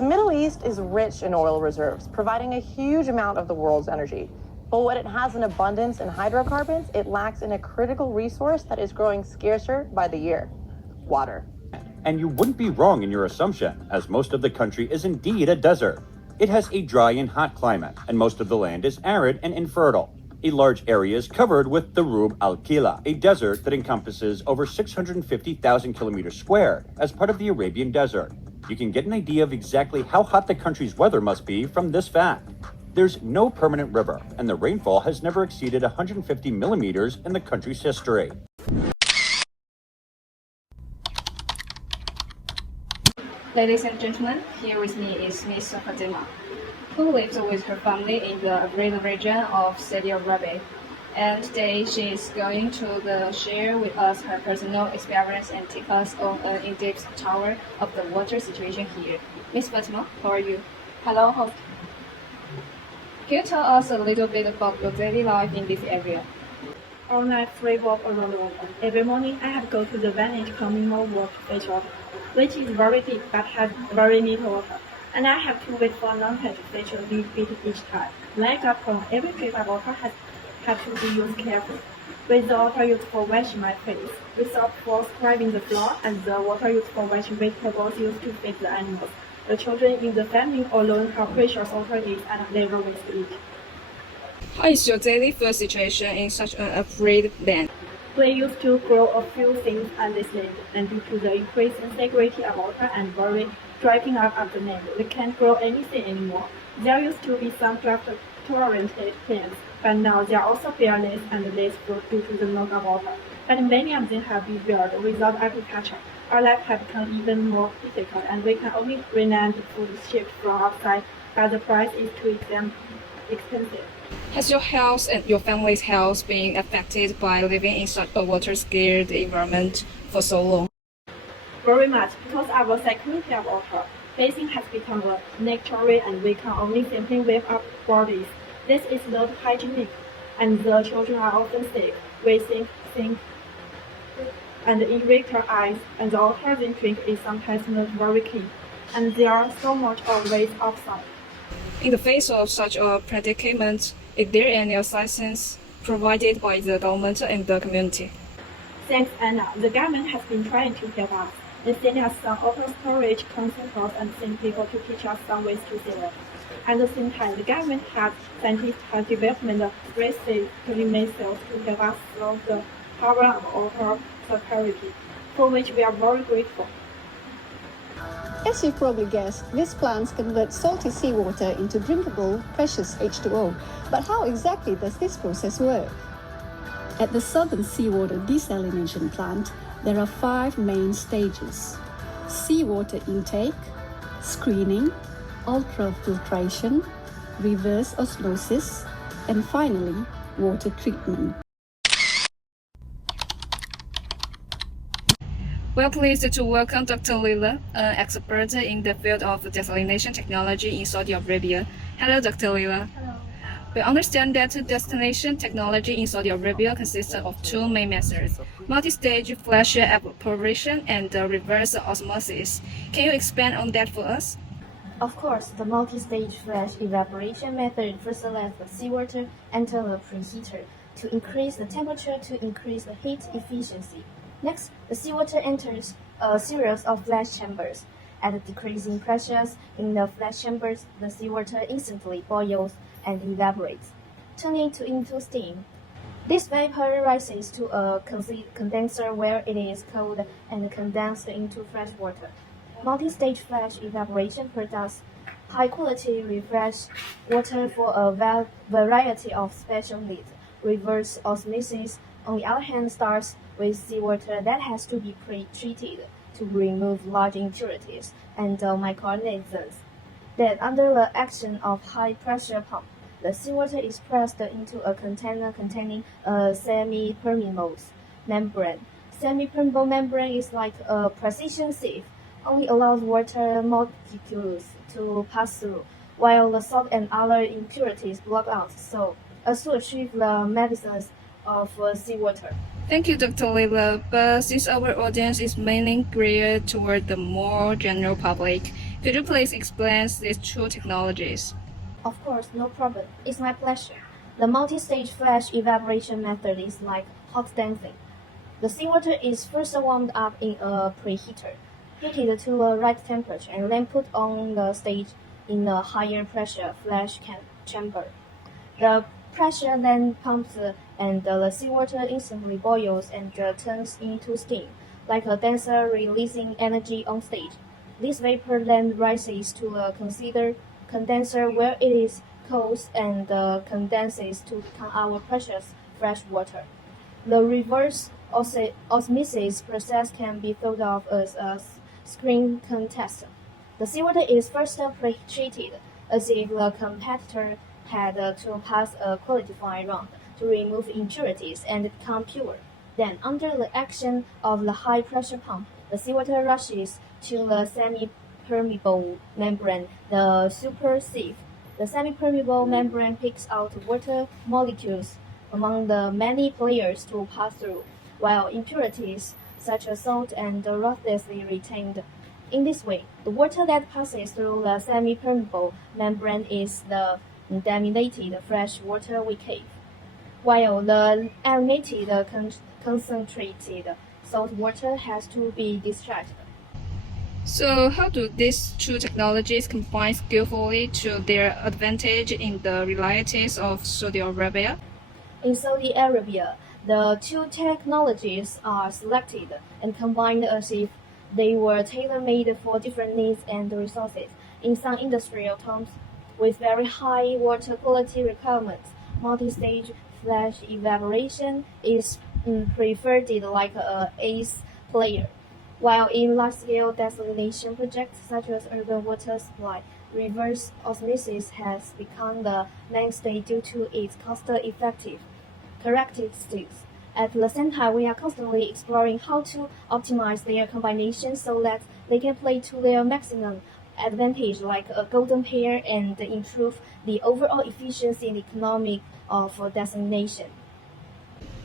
The Middle East is rich in oil reserves, providing a huge amount of the world's energy. But what it has in abundance in hydrocarbons, it lacks in a critical resource that is growing scarcer by the year: water. And you wouldn't be wrong in your assumption, as most of the country is indeed a desert. It has a dry and hot climate, and most of the land is arid and infertile. A large area is covered with the Rub al-Khila, a desert that encompasses over 650,000 kilometers square as part of the Arabian Desert. You can get an idea of exactly how hot the country's weather must be from this fact. There's no permanent river, and the rainfall has never exceeded 150 millimeters in the country's history. Ladies and gentlemen, here with me is Miss Fatima, who lives with her family in the arid region of Saudi Arabia. And today she is going to share with us her personal experience and take us on an in-depth tour of the water situation here. Miss Fatima, how are you? Hello, host. Can you tell us a little bit about your daily life in this area? All night we walk around the water. Every morning I have to go to the village communal water fetch water, which is very deep but has very little water. And I have to wait for a long time to fetch a little bit each time. When I got home, every drip of water has to be used carefully. With the water used for washing my face, with soap for scrubbing the floor, and the water used for washing vegetables used to feed the animals. The children in the family all learn how precious water is and never waste it. How is your daily food situation in such an arid land? We used to grow a few things on this land, and due to the increase in security of water and very drying up of the land, we can't grow anything anymore. There used to be some tolerant plants, but now they are also bearless and less fruit due to the lack of water. But many of them have been buried without agriculture. Our life has become even more difficult, and we can only rely on food shipped from outside, but the price is too expensive. Has your health and your family's health been affected by living in such a water-scarce environment for so long? Very much, because our security of water bathing has become a luxury and we can only simply wave our bodies. This is not hygienic, and the children are often sick. We think, and irritate eyes, and the water they drink is sometimes not very clean, and there are so much of waste outside. In the face of such a predicament, is there any assistance provided by the government and the community? Thanks, Anna. The government has been trying to help us. They sent us some water storage concentrates and sent people to teach us some ways to save it. At the same time, the government scientists have developed races climate cells to help us solve the problem of water security, for which we are very grateful. As you've probably guessed, these plants convert salty seawater into drinkable, precious H2O. But how exactly does this process work? At the Southern Seawater Desalination Plant, there are 5 main stages: seawater intake, screening, ultrafiltration, reverse osmosis, and finally, water treatment. We are pleased to welcome Dr. Lila, an expert in the field of desalination technology in Saudi Arabia. Hello, Dr. Lila. Hello. We understand that desalination technology in Saudi Arabia consists of 2 main methods: multi-stage flash evaporation and reverse osmosis. Can you expand on that for us? Of course, the multi-stage flash evaporation method first lets the seawater enter the preheater to increase the temperature to increase the heat efficiency. Next, the seawater enters a series of flash chambers. At decreasing pressures in the flash chambers, the seawater instantly boils and evaporates, turning into steam. This vapor rises to a condenser where it is cooled and condensed into fresh water. Multi-stage flash evaporation produces high-quality refresh water for a variety of special needs. Reverse osmosis, on the other hand, starts with seawater that has to be pre-treated to remove large impurities and microorganisms. Then, under the action of high-pressure pump, the seawater is pressed into a container containing a semi-permeable membrane. Semi-permeable membrane is like a precision sieve, only allows water molecules to pass through, while the salt and other impurities block out, so as to achieve the medicines of seawater. Thank you, Dr. Lila. But since our audience is mainly geared toward the more general public, Could you please explain these two technologies? Of course, no problem. It's my pleasure. The multi-stage flash evaporation method is like hot dancing. The seawater is first warmed up in a preheater, heated to a right temperature, and then put on the stage in a higher pressure flash chamber. The pressure then pumps and the seawater instantly boils and turns into steam, like a dancer releasing energy on stage. This vapor then rises to a condenser where it is cooled and condenses to become our precious fresh water. The reverse osmosis process can be thought of as a screen contest. The seawater is first pre-treated as if the competitor had to pass a qualifying round to remove impurities and become pure. Then, under the action of the high-pressure pump, the seawater rushes to the semi-permeable membrane, the supersieve. The semi-permeable membrane picks out water molecules among the many layers to pass through, while impurities such as salt and ruthlessly retained. In this way, the water that passes through the semi-permeable membrane is the denominated fresh water we cave, while the alienated concentrated salt water has to be discharged. So, how do these two technologies combine skillfully to their advantage in the realities of Saudi Arabia? In Saudi Arabia, the two technologies are selected and combined as if they were tailor-made for different needs and resources. In some industrial terms, with very high water quality requirements, multi-stage flash evaporation is preferred like a ace player, while in large-scale desalination projects such as urban water supply, reverse osmosis has become the mainstay due to its cost-effective characteristics. At the same time, we are constantly exploring how to optimize their combination so that they can play to their maximum advantage like a golden pair and improve the overall efficiency and economic of desalination.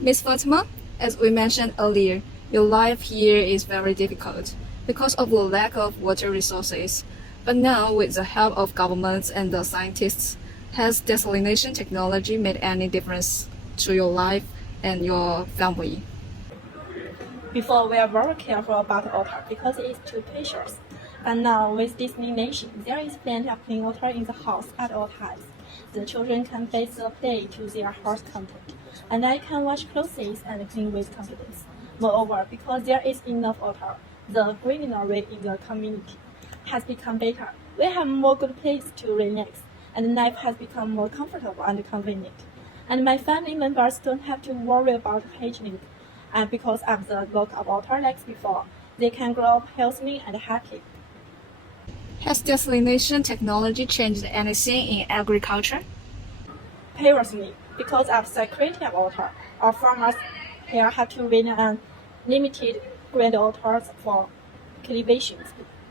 Ms. Fatima, as we mentioned earlier, your life here is very difficult because of the lack of water resources. But now, with the help of governments and the scientists, has desalination technology made any difference to your life and your family? Before, we are very careful about water because it's too precious. But now, with Desalination, there is plenty of clean water in the house at all times. The children can bathe the play to their heart's content, and I can wash clothes and clean with confidence. Moreover, because there is enough water, the greenery in the community has become better. We have more good places to relax, and life has become more comfortable and convenient. And my family members don't have to worry about hygiene, and because of the lack of water like before, they can grow up healthy and happy. Has desalination technology changed anything in agriculture? Previously, because of scarcity of water, our farmers here had to rely on limited groundwater for cultivation,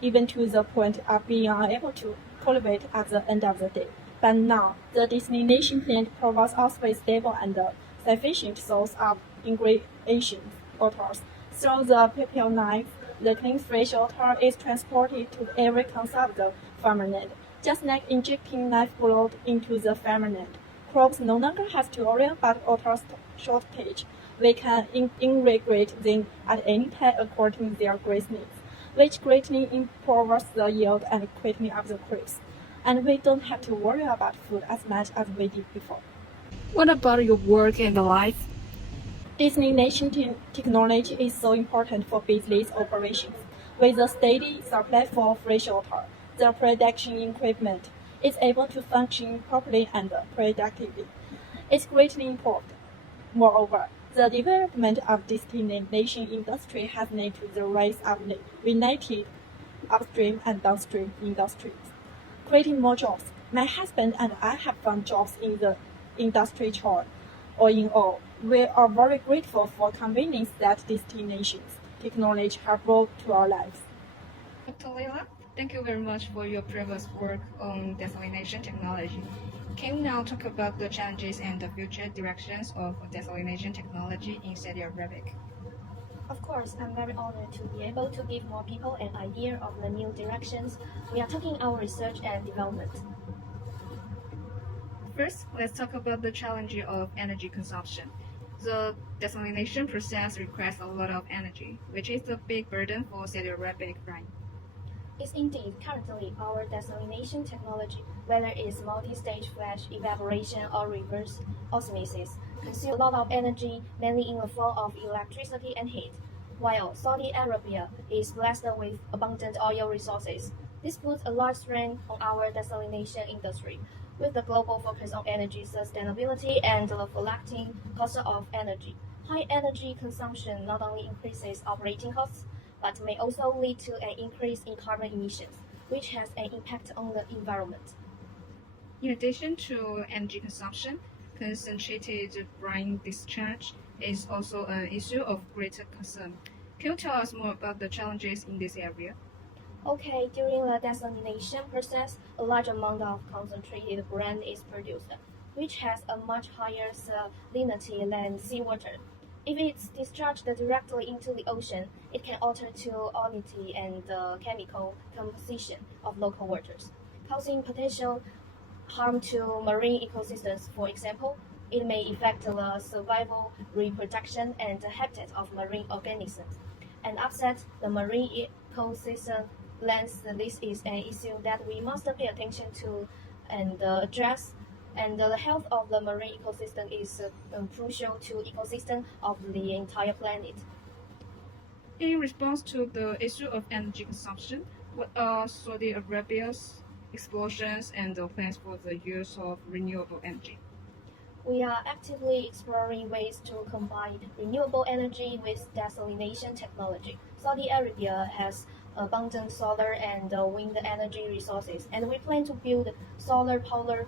even to the point of being unable to cultivate at the end of the day. But now, the desalination plant provides us with stable and sufficient source of irrigation waters. Through the pipeline, the clean fresh water is transported to every corner of the farmland, just like injecting lifeblood into the farmland. Crops no longer have to worry about water shortage. We can irrigate them at any time according to their great needs, which greatly improves the yield and quality of the crops. And we don't have to worry about food as much as we did before. What about your work and life? Desalination technology is so important for business operations. With a steady supply for fresh water, the production equipment is able to function properly and productively. It's greatly improved. Moreover, the development of desalination industry has led to the rise of related upstream and downstream industries, creating more jobs. My husband and I have found jobs in the industry chart. All in all, we are very grateful for convenience that desalination technology has brought to our lives. Dr. Leila, thank you very much for your previous work on desalination technology. Can we now talk about the challenges and the future directions of desalination technology in Saudi Arabia? Of course, I'm very honored to be able to give more people an idea of the new directions we are taking our research and development. First, let's talk about the challenge of energy consumption. The desalination process requires a lot of energy, which is a big burden for Saudi Arabia brine. It's indeed currently our desalination technology, whether it's multi-stage flash evaporation or reverse osmosis, consume a lot of energy, mainly in the form of electricity and heat. While Saudi Arabia is blessed with abundant oil resources, this puts a large strain on our desalination industry, with the global focus on energy sustainability and the reflecting cost of energy. High energy consumption not only increases operating costs, but may also lead to an increase in carbon emissions, which has an impact on the environment. In addition to energy consumption, concentrated brine discharge is also an issue of greater concern. Can you tell us more about the challenges in this area? Okay, during the desalination process, a large amount of concentrated brine is produced, which has a much higher salinity than seawater. If it's discharged directly into the ocean, it can alter to aridity and the chemical composition of local waters, causing potential harm to marine ecosystems. For example, it may affect the survival, reproduction, and the habitat of marine organisms, and upset the marine ecosystem. This is an issue that we must pay attention to and address. And the health of the marine ecosystem is crucial to ecosystem of the entire planet. In response to the issue of energy consumption, what are Saudi Arabia's explorations and the plans for the use of renewable energy? We are actively exploring ways to combine renewable energy with desalination technology. Saudi Arabia has abundant solar and wind energy resources, and we plan to build solar power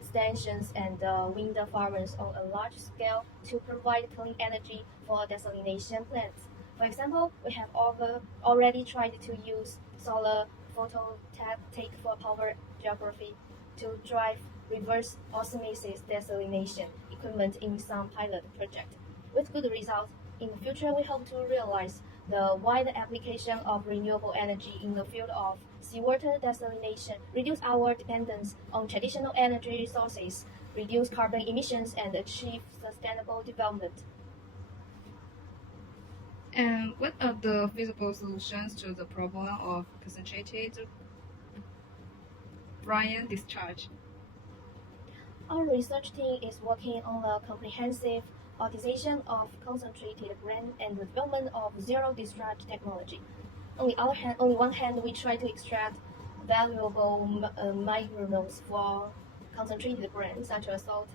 stations and wind farms on a large scale to provide clean energy for desalination plants. For example, we have already tried to use solar photovoltaic for power geography to drive reverse osmosis desalination equipment in some pilot projects. With good results, in the future we hope to realize the wide application of renewable energy in the field of seawater desalination, reduce our dependence on traditional energy resources, reduce carbon emissions, and achieve sustainable development. And what are the feasible solutions to the problem of concentrated brine discharge? Our research team is working on a comprehensive optimization of concentrated brine and the development of zero discharge technology. On one hand, we try to extract valuable minerals for concentrated brine, such as salt,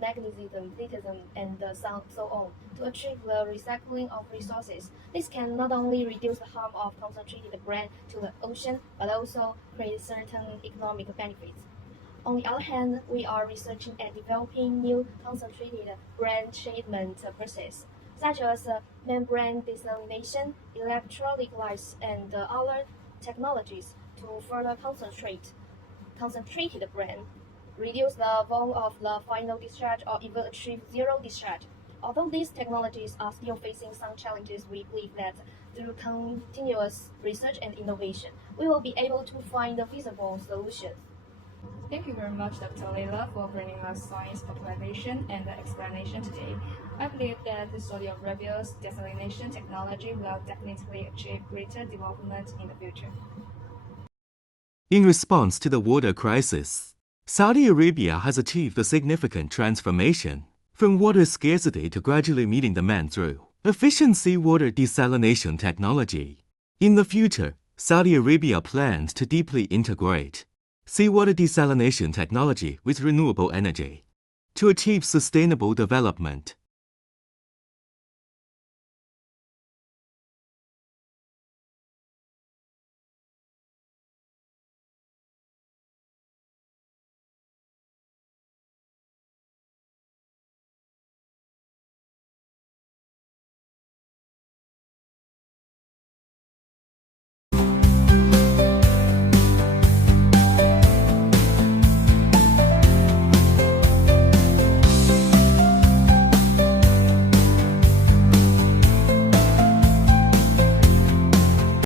magnesium, lithium, and so on, to achieve the recycling of resources. This can not only reduce the harm of concentrated brine to the ocean, but also create certain economic benefits. On the other hand, we are researching and developing new concentrated brine treatment processes, such as membrane desalination, electrolysis, and other technologies to further concentrated brine, reduce the volume of the final discharge, or even achieve zero discharge. Although these technologies are still facing some challenges, we believe that through continuous research and innovation, we will be able to find feasible solutions. Thank you very much, Dr. Leila, for bringing us science popularization and explanation today. I believe that Saudi Arabia's desalination technology will definitely achieve greater development in the future. In response to the water crisis, Saudi Arabia has achieved a significant transformation from water scarcity to gradually meeting demand through efficient seawater desalination technology. In the future, Saudi Arabia plans to deeply integrate seawater desalination technology with renewable energy to achieve sustainable development.